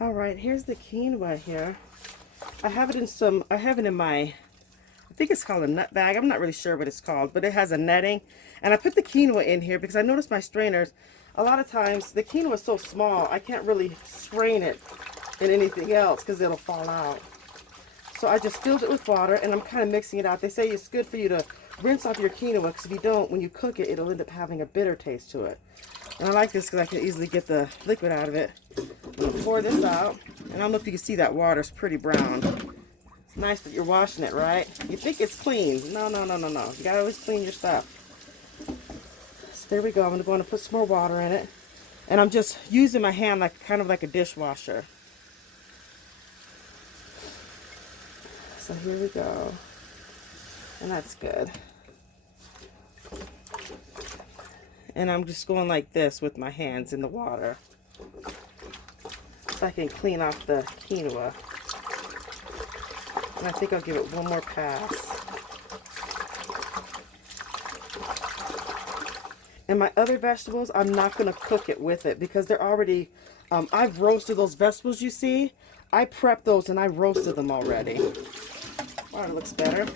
All right, here's the quinoa here. I have it in my, I think it's called a nut bag. I'm not really sure what it's called, but it has a netting. And I put the quinoa in here because I noticed my strainers, a lot of times the quinoa is so small, I can't really strain it in anything else because it'll fall out. So I just filled it with water and I'm kind of mixing it out. They say it's good for you to rinse off your quinoa because if you don't, when you cook it, it'll end up having a bitter taste to it. And I like this because I can easily get the liquid out of it. I'm going to pour this out. And I don't know if you can see that water's pretty brown. It's nice that you're washing it, right? You think it's clean. No, no, no, no, no. You got to always clean your stuff. So there we go. I'm going to go and put some more water in it. And I'm just using my hand like kind of like a dishwasher. So here we go. And that's good. And I'm just going like this with my hands in the water so I can clean off the quinoa. And I think I'll give it one more pass. And my other vegetables, I'm not going to cook it with it because they're already, I've roasted those vegetables you see. I prepped those and I roasted them already. Wow, it looks better.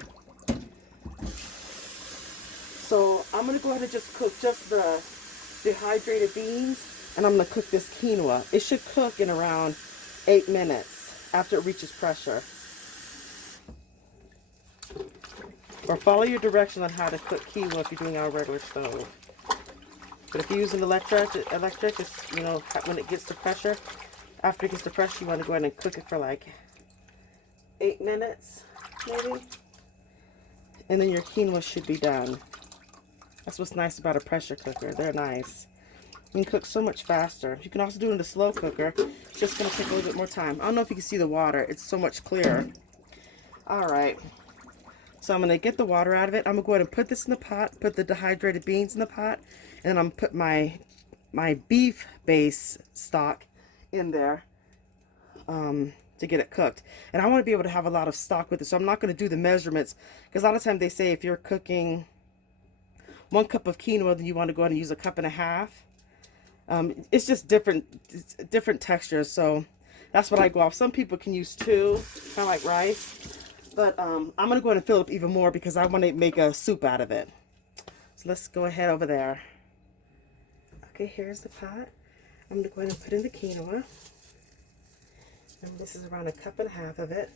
So I'm going to go ahead and just cook just the dehydrated beans, and I'm going to cook this quinoa. It should cook in around 8 minutes after it reaches pressure. Or follow your directions on how to cook quinoa if you're doing it on a regular stove. But if you use an electric, it's, you know, when it gets to pressure, after it gets to pressure, you want to go ahead and cook it for like 8 minutes, maybe. And then your quinoa should be done. That's what's nice about a pressure cooker. They're nice. You can cook so much faster. You can also do it in a slow cooker. It's just going to take a little bit more time. I don't know if you can see the water. It's so much clearer. Alright. So I'm going to get the water out of it. I'm going to go ahead and put this in the pot. Put the dehydrated beans in the pot. And then I'm going to put my beef base stock in there to get it cooked. And I want to be able to have a lot of stock with it. So I'm not going to do the measurements. Because a lot of times they say if you're cooking 1 cup of quinoa, then you want to go ahead and use 1.5 cups. It's just different textures, so that's what I go off. Some people can use 2, kind of like rice, but I'm going to go ahead and fill it up even more because I want to make a soup out of it. So let's go ahead over there. Okay, here's the pot. I'm going to go ahead and put in the quinoa. And this is around 1.5 cups of it.